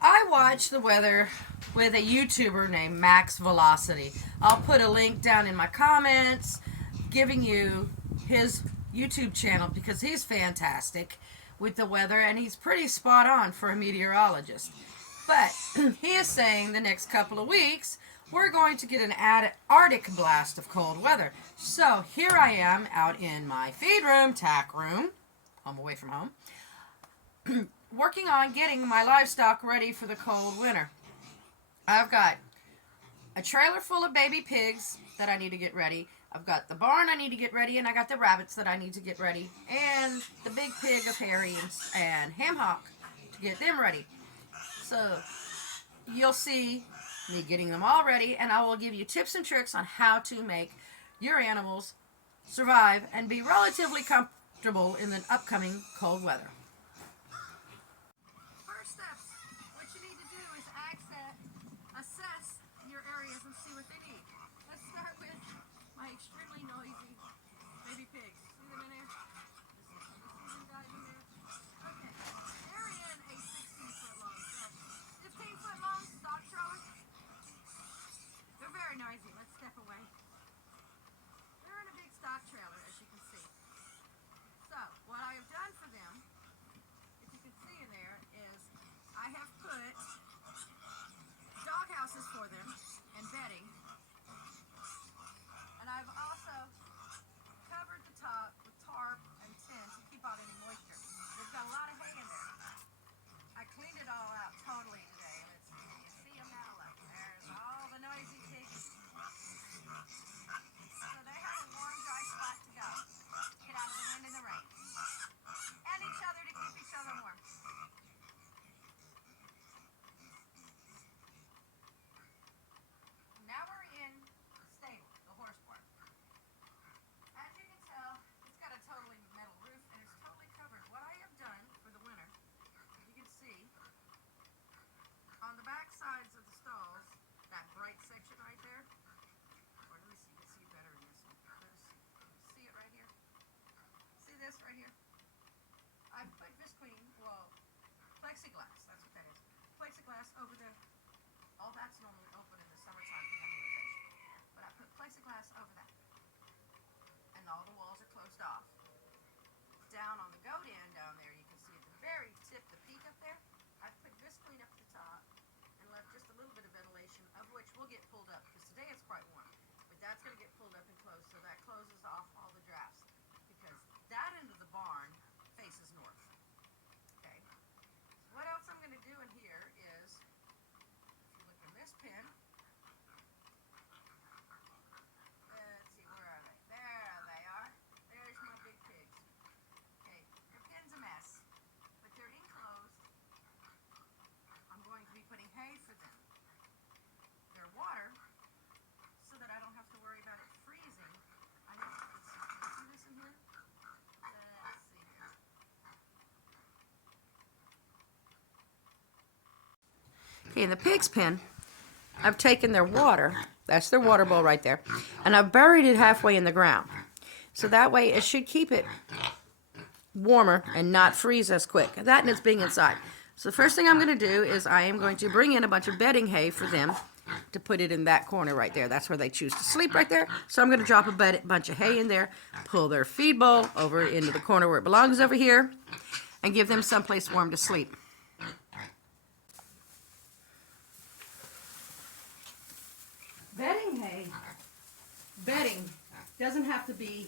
I watch the weather with a YouTuber named Max Velocity. I'll put a link down in my comments giving you his YouTube channel because he's fantastic with the weather and he's pretty spot on for a meteorologist. But he is saying the next couple of weeks we're going to get an Arctic blast of cold weather. So here I am out in my feed room, tack room, home away from home, working on getting my livestock ready for the cold winter. I've got a trailer full of baby pigs that I need to get ready. I've got the barn I need to get ready, and I got the rabbits that I need to get ready, and the big pig of Harry and Ham Hock to get them ready. So you'll see me getting them all ready, and I will give you tips and tricks on how to make your animals survive and be relatively comfortable in the upcoming cold weather. First steps, what you need to do is assess your areas and see what they need. Let's start with my extremely noisy baby pigs. See them in there? See them guys in there? Okay, they're in a 16-foot long, 15-foot long stock trailer. They're very noisy. Let's step away. They're in a big stock trailer, as you can see. So, what I have done for them, if you can see in there, is I have put dog houses for them and bedding. And I've also covered the top with tarp and tin to keep out any moisture. They've got a lot of hay in there. I cleaned it all out totally today. Let's see. You see them now? Look, there's all the noisy pigs. So they have a warm, dry spot to go. Get out of the wind and the rain. And each other to keep each other warm. Now we're in the stable, the horse barn. As you can tell, it's got a totally metal roof and it's totally covered. What I have done for the winter, you can see on the back sides of the stalls, that bright section right there, or let me see, you can see it better in this one. See it right here? See this right here? I've put plexiglass, that's what that is. Plexiglass over the, all that's normally open in the summertime for winterization. But I put plexiglass over that. And all the walls are closed off. Down on the goat end down there, you can see at the very tip, the peak up there, I've put visqueen up at the top and left just a little bit of ventilation, of which will get pulled up, because today it's quite warm. But that's going to get pulled up and closed, so that closes off all the drafts. Because that end of the barn faces north. Okay. So what else I'm going to do in here is, if you look in this pen, let's see, where are they? There they are. There's my big pigs. Okay, your pen's a mess, but they're enclosed. I'm going to be putting hay for them. Their water, so that I don't have to worry about it freezing. I have to, let's see, can you see this in here? Let's see here. Okay, in the pig's pen, I've taken their water, that's their water bowl right there, and I've buried it halfway in the ground. So that way it should keep it warmer and not freeze as quick. That and it's being inside. So the first thing I'm going to do is I am going to bring in a bunch of bedding hay for them to put it in that corner right there. That's where they choose to sleep right there. So I'm going to drop a bunch of hay in there, pull their feed bowl over into the corner where it belongs over here, and give them someplace warm to sleep. Bedding doesn't have to be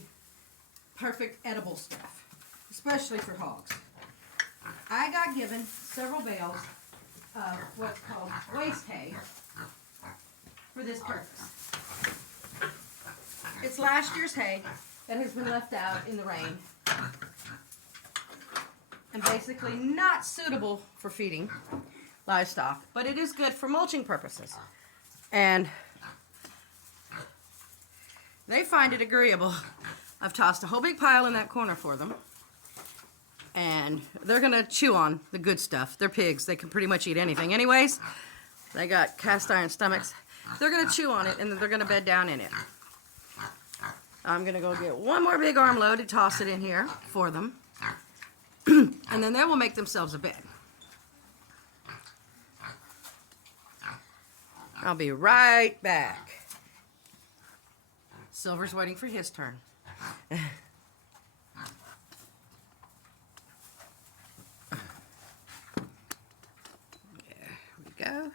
perfect edible stuff, especially for hogs. I got given several bales of what's called waste hay for this purpose. It's last year's hay that has been left out in the rain and basically not suitable for feeding livestock, but it is good for mulching purposes. And they find it agreeable. I've tossed a whole big pile in that corner for them. And they're going to chew on the good stuff. They're pigs. They can pretty much eat anything. Anyways, they got cast iron stomachs. They're going to chew on it, and they're going to bed down in it. I'm going to go get one more big armload to toss it in here for them. And then they will make themselves a bed. I'll be right back. Silver's waiting for his turn. There we go.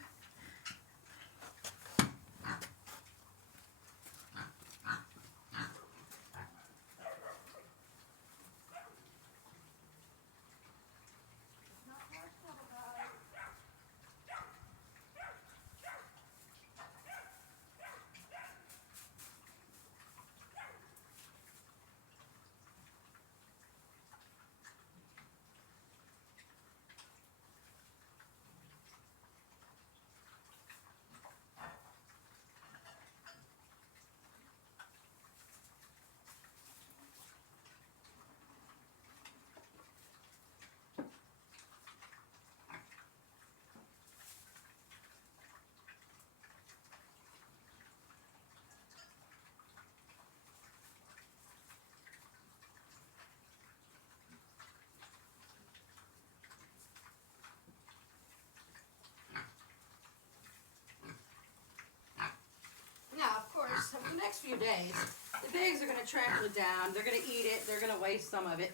Now, of course, over the next few days, the pigs are going to trample it down. They're going to eat it. They're going to waste some of it.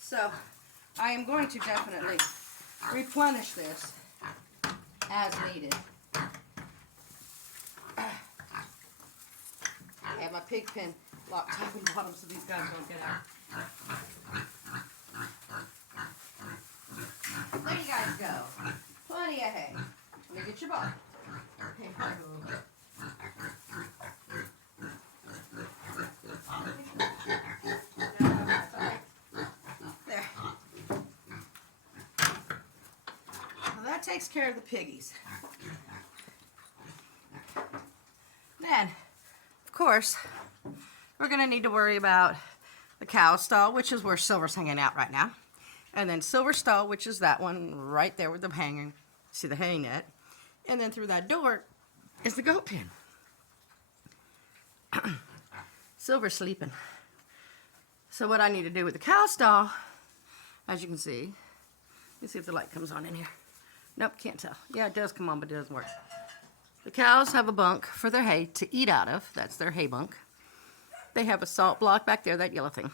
So, I am going to definitely replenish this as needed. I have my pig pen locked top and bottom so these guys don't get out. There you guys go. Plenty of hay. Let me get your bottle. There. Well, that takes care of the piggies. Then, of course, we're going to need to worry about the cow stall, which is where Silver's hanging out right now. And then Silver's stall, which is that one right there with the hanging. See the hay net. And then through that door is the goat pen. Silver's sleeping. So what I need to do with the cow stall, as you can see, let's see if the light comes on in here. Nope, can't tell. Yeah, it does come on, but it doesn't work. The cows have a bunk for their hay to eat out of. That's their hay bunk. They have a salt block back there, that yellow thing.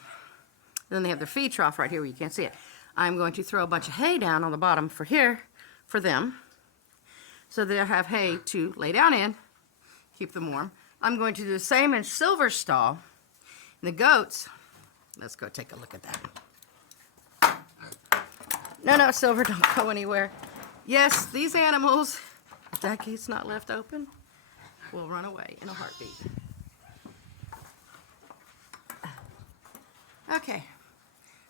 Then they have their feed trough right here where you can't see it. I'm going to throw a bunch of hay down on the bottom for here, for them. So they'll have hay to lay down in, keep them warm. I'm going to do the same in Silver's stall. And the goats, let's go take a look at that. No, Silver, don't go anywhere. Yes, these animals, if that gate's not left open, will run away in a heartbeat. Okay,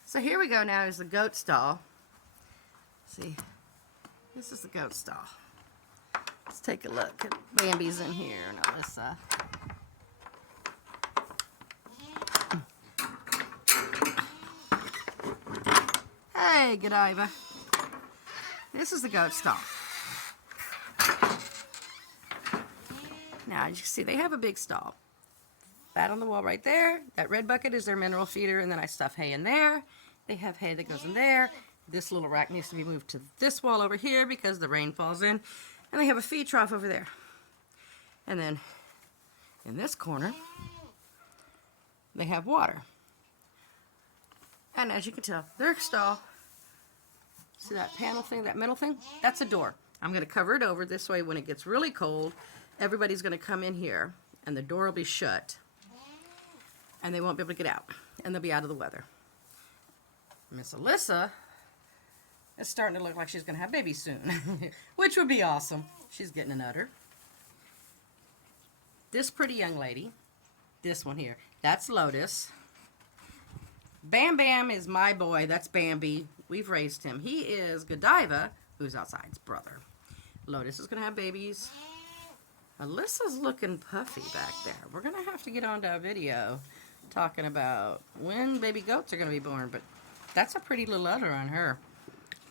so here we go now is the goat stall. See, this is the goat stall. Let's take a look. Bambi's in here and Alyssa. Hey, Godiva. This is the goat stall. Now, as you can see, they have a big stall. That on the wall right there. That red bucket is their mineral feeder, and then I stuff hay in there. They have hay that goes in there. This little rack needs to be moved to this wall over here because the rain falls in. And they have a feed trough over there. And then in this corner, they have water. And as you can tell, their stall, see that panel thing, that metal thing? That's a door. I'm going to cover it over this way. When it gets really cold, everybody's going to come in here, and the door will be shut. And they won't be able to get out. And they'll be out of the weather. Miss Alyssa is starting to look like she's going to have babies soon, which would be awesome. She's getting an udder. This pretty young lady, this one here, that's Lotus. Bam Bam is my boy. That's Bambi. We've raised him. He is Godiva, who's outside's brother. Lotus is going to have babies. Alyssa's looking puffy back there. We're going to have to get onto a video talking about when baby goats are going to be born, but that's a pretty little udder on her.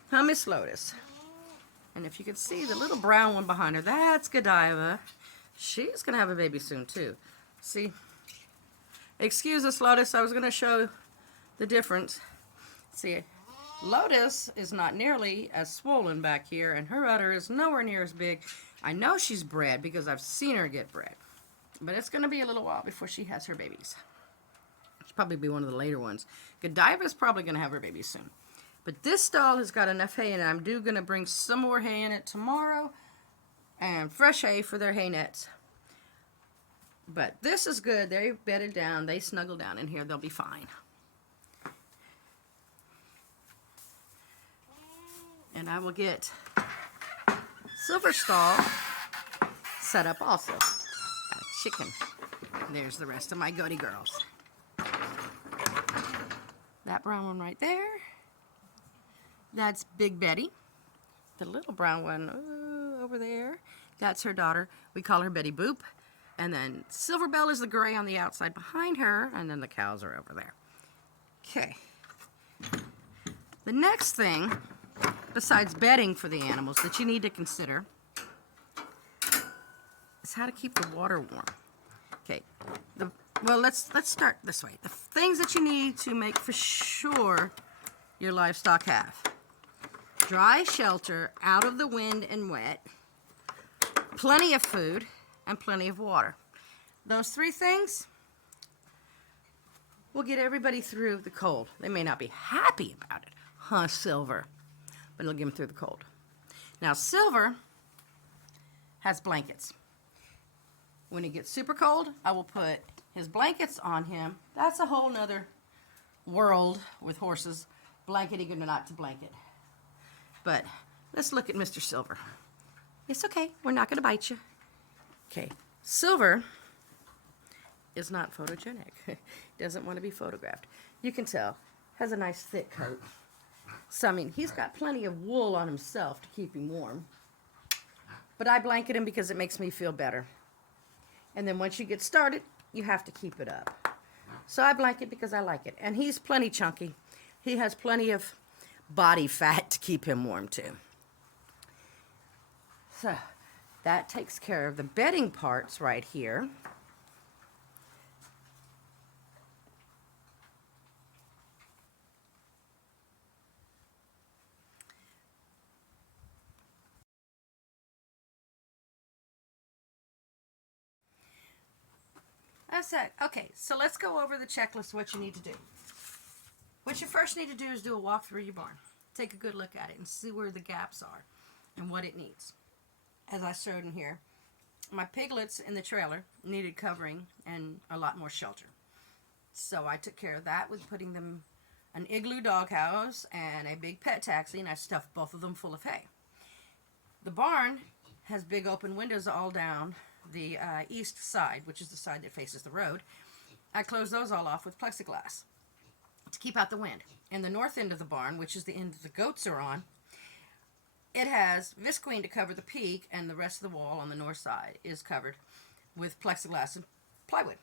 Huh, Miss Lotus? And if you can see the little brown one behind her, that's Godiva. She's going to have a baby soon, too. See? Excuse us, Lotus. I was going to show the difference. See, Lotus is not nearly as swollen back here, and her udder is nowhere near as big I know she's bred because I've seen her get bred. But it's going to be a little while before she has her babies. She'll probably be one of the later ones. Godiva's probably going to have her babies soon. But this stall has got enough hay in it. I'm going to bring some more hay in it tomorrow. And fresh hay for their hay nets. But this is good. They're bedded down. They snuggle down in here. They'll be fine. And I will get Silver stall set up also. Got a chicken. There's the rest of my goaty girls. That brown one right there. That's Big Betty. The little brown one over there. That's her daughter. We call her Betty Boop. And then Silver Bell is the gray on the outside behind her. And then the cows are over there. Okay. The next thing, besides bedding for the animals, that you need to consider is how to keep the water warm. Okay. Well, let's start this way. The things that you need to make for sure your livestock have: dry shelter out of the wind and wet, plenty of food, and plenty of water. Those three things will get everybody through the cold. They may not be happy about it, huh, Silver? But it'll get them through the cold. Now, Silver has blankets. When it gets super cold, I will put his blankets on him. That's a whole nother world with horses, blanketing or not to blanket. But let's look at Mr. Silver. It's okay. We're not going to bite you. Okay. Silver is not photogenic. Doesn't want to be photographed. You can tell. Has a nice thick coat. So, I mean, he's got plenty of wool on himself to keep him warm. But I blanket him because it makes me feel better. And then once you get started, you have to keep it up. So I blanket because I like it. And he's plenty chunky. He has plenty of body fat to keep him warm too. So that takes care of the bedding parts right here. That's it. Okay, so let's go over the checklist, what you need to do. What you first need to do is do a walk through your barn. Take a good look at it and see where the gaps are and what it needs. As I showed in here, my piglets in the trailer needed covering and a lot more shelter. So I took care of that with putting them an igloo doghouse and a big pet taxi, and I stuffed both of them full of hay. The barn has big open windows all down the east side, which is the side that faces the road. I closed those all off with plexiglass to keep out the wind. And the north end of the barn, which is the end the goats are on, it has visqueen to cover the peak, and the rest of the wall on the north side is covered with plexiglass and plywood.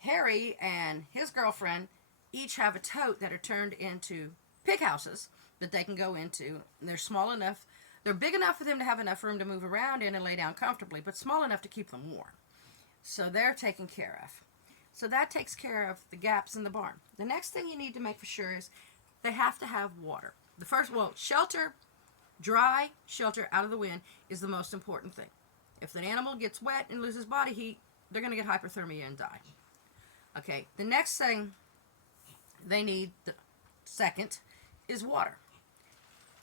Harry and his girlfriend each have a tote that are turned into pig houses that they can go into. And they're small enough. They're big enough for them to have enough room to move around in and lay down comfortably, but small enough to keep them warm. So they're taken care of. So that takes care of the gaps in the barn. The next thing you need to make for sure is they have to have water. The first, shelter, dry shelter out of the wind is the most important thing. If the animal gets wet and loses body heat, they're going to get hypothermia and die. Okay, the next thing they need, the second, is water.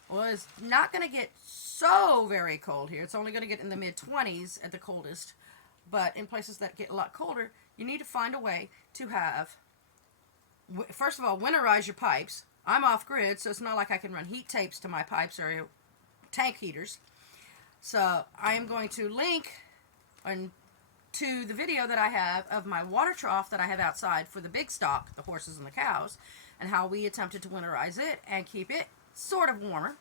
Well, it's not going to get so very cold here. It's only going to get in the mid-20s at the coldest. But in places that get a lot colder, you need to find a way to have, first of all, winterize your pipes. I'm off-grid, so it's not like I can run heat tapes to my pipes or tank heaters. So I am going to link to the video that I have of my water trough that I have outside for the big stock, the horses and the cows, and how we attempted to winterize it and keep it sort of warmer.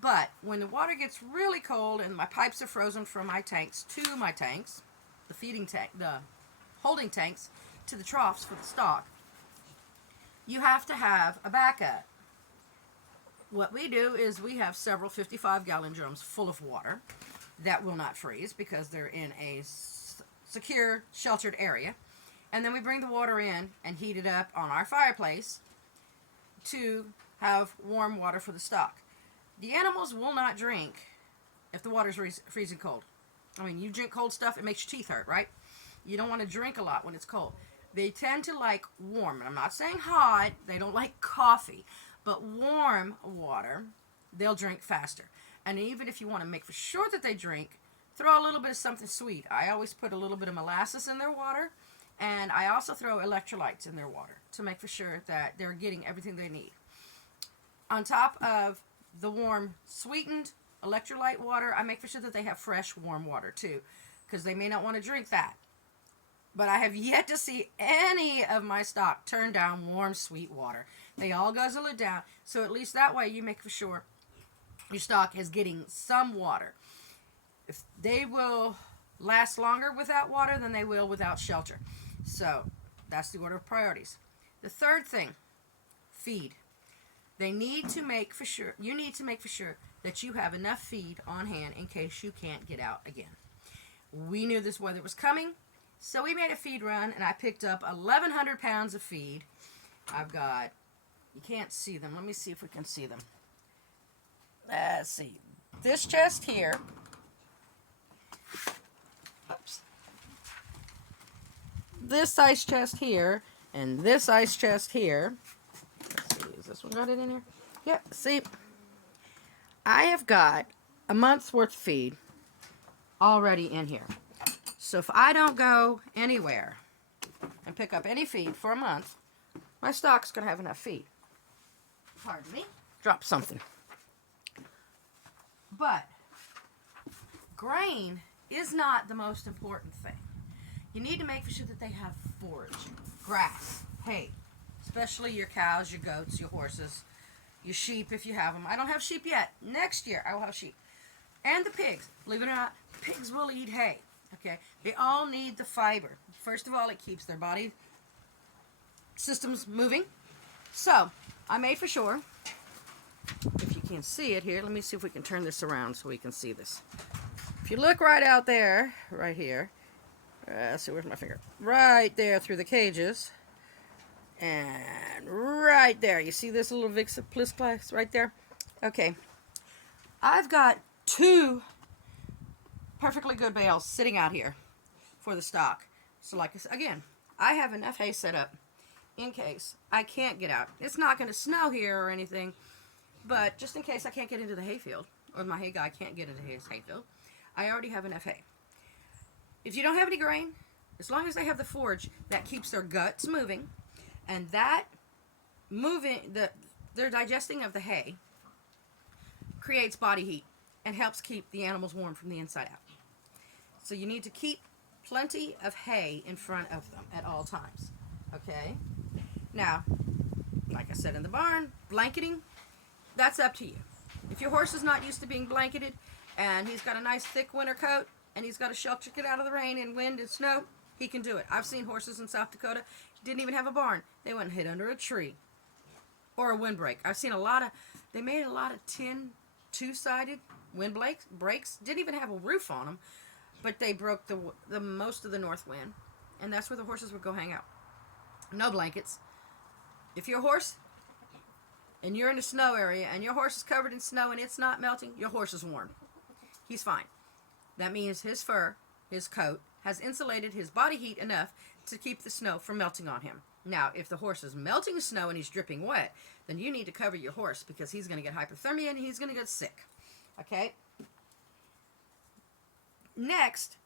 But when the water gets really cold and my pipes are frozen from my tanks to my tanks, the feeding tank, the holding tanks to the troughs for the stock, you have to have a backup. What we do is we have several 55-gallon drums full of water that will not freeze because they're in a secure, sheltered area. And then we bring the water in and heat it up on our fireplace to have warm water for the stock. The animals will not drink if the water's freezing cold. I mean, you drink cold stuff, it makes your teeth hurt, right? You don't want to drink a lot when it's cold. They tend to like warm. And I'm not saying hot. They don't like coffee. But warm water, they'll drink faster. And even if you want to make for sure that they drink, throw a little bit of something sweet. I always put a little bit of molasses in their water. And I also throw electrolytes in their water to make for sure that they're getting everything they need. On top of the warm, sweetened electrolyte water, I make for sure that they have fresh, warm water too, because they may not want to drink that. But I have yet to see any of my stock turn down warm, sweet water. They all guzzle it down, so at least that way you make for sure your stock is getting some water. If they will last longer without water than they will without shelter. So that's the order of priorities. The third thing, feed. They need to make for sure, you need to make for sure that you have enough feed on hand in case you can't get out again. We knew this weather was coming, so we made a feed run, and I picked up 1,100 pounds of feed. I've got, you can't see them. Let me see if we can see them. Let's see. This chest here. Oops. This ice chest here, and this ice chest here. Let's see, is this one got it in here? Yep, see, I have got a month's worth of feed already in here. So if I don't go anywhere and pick up any feed for a month, my stock's going to have enough feed. Pardon me. Drop something. But grain is not the most important thing. You need to make sure that they have forage, grass, hay, especially your cows, your goats, your horses, your sheep if you have them. I don't have sheep yet. Next year I will have sheep. And the pigs. Believe it or not, pigs will eat hay. Okay, they all need the fiber. First of all, it keeps their body systems moving. So, I made for sure, if you can see it here, let me see if we can turn this around so we can see this. If you look right out there, right here, let's see, where's my finger? Right there through the cages, and right there, you see this little Vix Plus Plus right there? Okay, I've got 2 perfectly good bales sitting out here for the stock. So like I said, again, I have enough hay set up in case I can't get out. It's not going to snow here or anything, but just in case I can't get into the hayfield, or my hay guy can't get into his hayfield, I already have enough hay. If you don't have any grain, as long as they have the forage, that keeps their guts moving, and that moving, their digesting of the hay creates body heat and helps keep the animals warm from the inside out. So you need to keep plenty of hay in front of them at all times. Okay? Now, like I said in the barn, blanketing, that's up to you. If your horse is not used to being blanketed and he's got a nice thick winter coat and he's got a shelter to get out of the rain and wind and snow, he can do it. I've seen horses in South Dakota, didn't even have a barn. They went and hid under a tree or a windbreak. I've seen they made a lot of tin two-sided wind breaks, didn't even have a roof on them, but they broke the most of the north wind, and that's where the horses would go hang out. No blankets. If your horse, and you're in a snow area, and your horse is covered in snow and it's not melting, your horse is warm. He's fine. That means his fur, his coat, has insulated his body heat enough to keep the snow from melting on him. Now, if the horse is melting snow and he's dripping wet, then you need to cover your horse because he's going to get hypothermia and he's going to get sick. Okay? Next,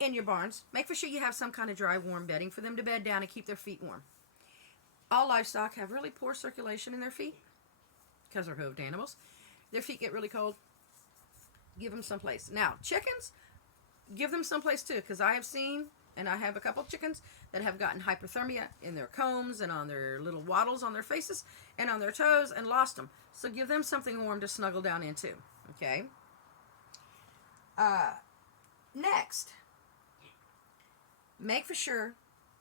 in your barns, make for sure you have some kind of dry, warm bedding for them to bed down and keep their feet warm. All livestock have really poor circulation in their feet because they're hooved animals. Their feet get really cold. Give them someplace. Now, chickens, give them someplace too, because I have seen, and I have a couple chickens that have gotten hypothermia in their combs and on their little wattles on their faces and on their toes and lost them. So give them something warm to snuggle down into. Okay? Next, make for sure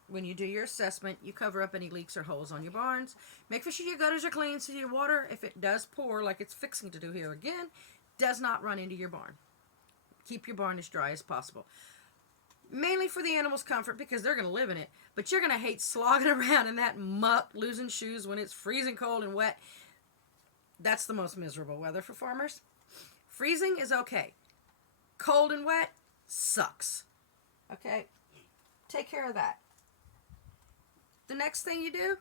when you do your assessment, you cover up any leaks or holes on your barns. Make for sure your gutters are clean so your water, if it does pour like it's fixing to do here again, does not run into your barn. Keep your barn as dry as possible. Mainly for the animals' comfort because they're going to live in it, but you're going to hate slogging around in that muck, losing shoes when it's freezing cold and wet. That's the most miserable weather for farmers. Freezing is okay. Cold and wet sucks. Okay? Take care of that. The next thing you do,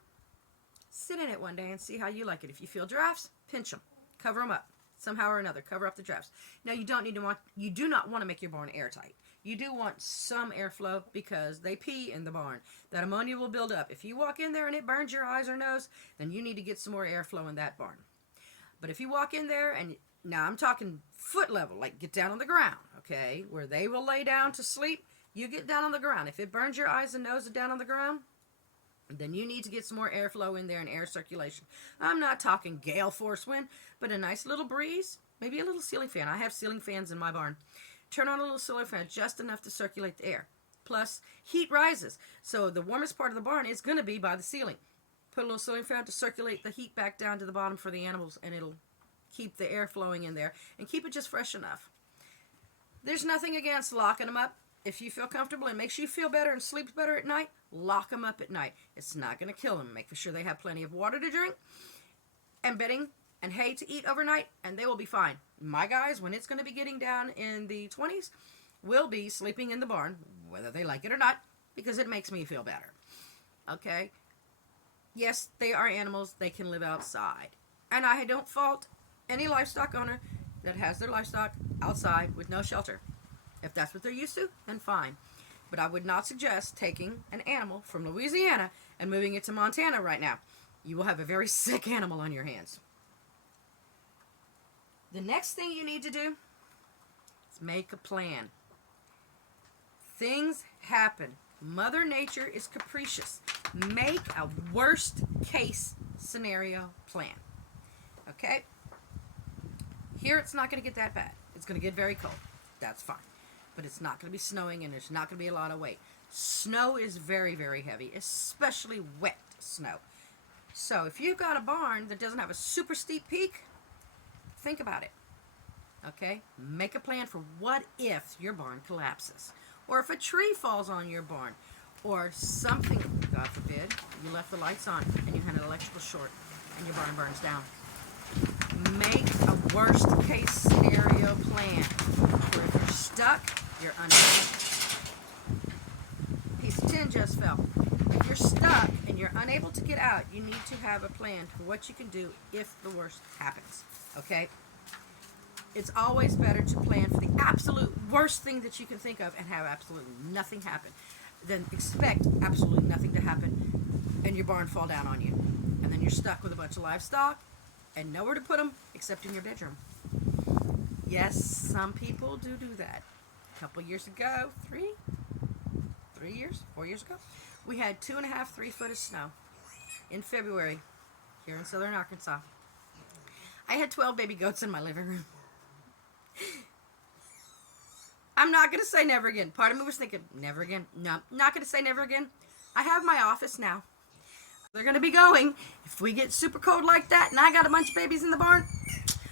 sit in it one day and see how you like it. If you feel drafts, pinch them. Cover them up. Somehow or another, cover up the drafts. Now, you do not want to make your barn airtight. You do want some airflow because they pee in the barn. That ammonia will build up. If you walk in there and it burns your eyes or nose, then you need to get some more airflow in that barn. But if you walk in there and, now I'm talking foot level, like get down on the ground, okay, where they will lay down to sleep, you get down on the ground. If it burns your eyes and nose down on the ground, then you need to get some more airflow in there and air circulation. I'm not talking gale force wind, but a nice little breeze, maybe a little ceiling fan. I have ceiling fans in my barn. Turn on a little ceiling fan, just enough to circulate the air. Plus, heat rises, so the warmest part of the barn is going to be by the ceiling. Put a little ceiling fan to circulate the heat back down to the bottom for the animals, and it'll keep the air flowing in there and keep it just fresh enough. There's nothing against locking them up. If you feel comfortable and makes you feel better and sleeps better at night, lock them up at night. It's not going to kill them. Make sure they have plenty of water to drink and bedding and hay to eat overnight, and they will be fine. My guys, when it's going to be getting down in the 20s, will be sleeping in the barn, whether they like it or not, because it makes me feel better. Okay? Yes, they are animals. They can live outside. And I don't fault any livestock owner that has their livestock outside with no shelter. If that's what they're used to, then fine. But I would not suggest taking an animal from Louisiana and moving it to Montana right now. You will have a very sick animal on your hands. The next thing you need to do is make a plan. Things happen. Mother Nature is capricious. Make a worst case scenario plan. Okay? Here it's not going to get that bad. It's going to get very cold. That's fine. But it's not going to be snowing and there's not going to be a lot of weight. Snow is very, very heavy, especially wet snow. So if you've got a barn that doesn't have a super steep peak, think about it. Okay? Make a plan for what if your barn collapses. Or if a tree falls on your barn. Or something, God forbid, you left the lights on and you had an electrical short and your barn burns down. Make a worst case scenario plan where if you're stuck, you're unable. Piece of tin just fell. If you're stuck and you're unable to get out, you need to have a plan for what you can do if the worst happens. Okay? It's always better to plan for the absolute worst thing that you can think of and have absolutely nothing happen than expect absolutely nothing to happen and your barn fall down on you. And then you're stuck with a bunch of livestock and nowhere to put them except in your bedroom. Yes, some people do that. A couple years ago, 4 years ago, we had 2.5, 3 foot of snow in February here in southern Arkansas. I had 12 baby goats in my living room. I'm not going to say never again. Part of me was thinking, never again. No, not going to say never again. I have my office now. They're going to be going. If we get super cold like that and I got a bunch of babies in the barn,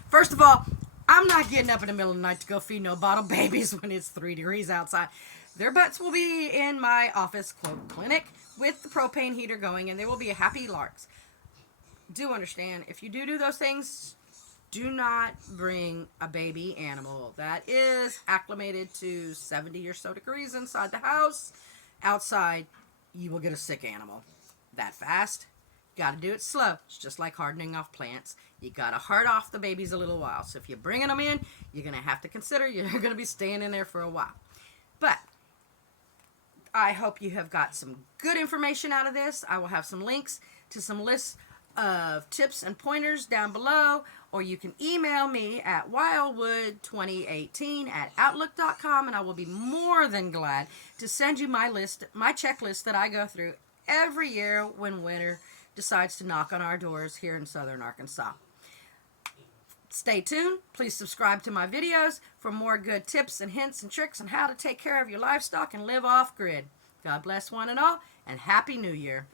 first of all, I'm not getting up in the middle of the night to go feed no bottle babies when it's 3 degrees outside. Their butts will be in my office, quote, clinic, with the propane heater going, and they will be happy larks. Do understand, if you do those things, do not bring a baby animal that is acclimated to 70 or so degrees inside the house. Outside, you will get a sick animal that fast. Got to do it slow. It's just like hardening off plants. You got to hard off the babies a little while. So if you're bringing them in, you're going to have to consider you're going to be staying in there for a while. But I hope you have got some good information out of this. I will have some links to some lists of tips and pointers down below, or you can email me at wildwood2018@outlook.com, and I will be more than glad to send you my checklist that I go through every year when winter decides to knock on our doors here in southern Arkansas. Stay tuned. Please subscribe to my videos for more good tips and hints and tricks on how to take care of your livestock and live off grid. God bless one and all, and Happy New Year.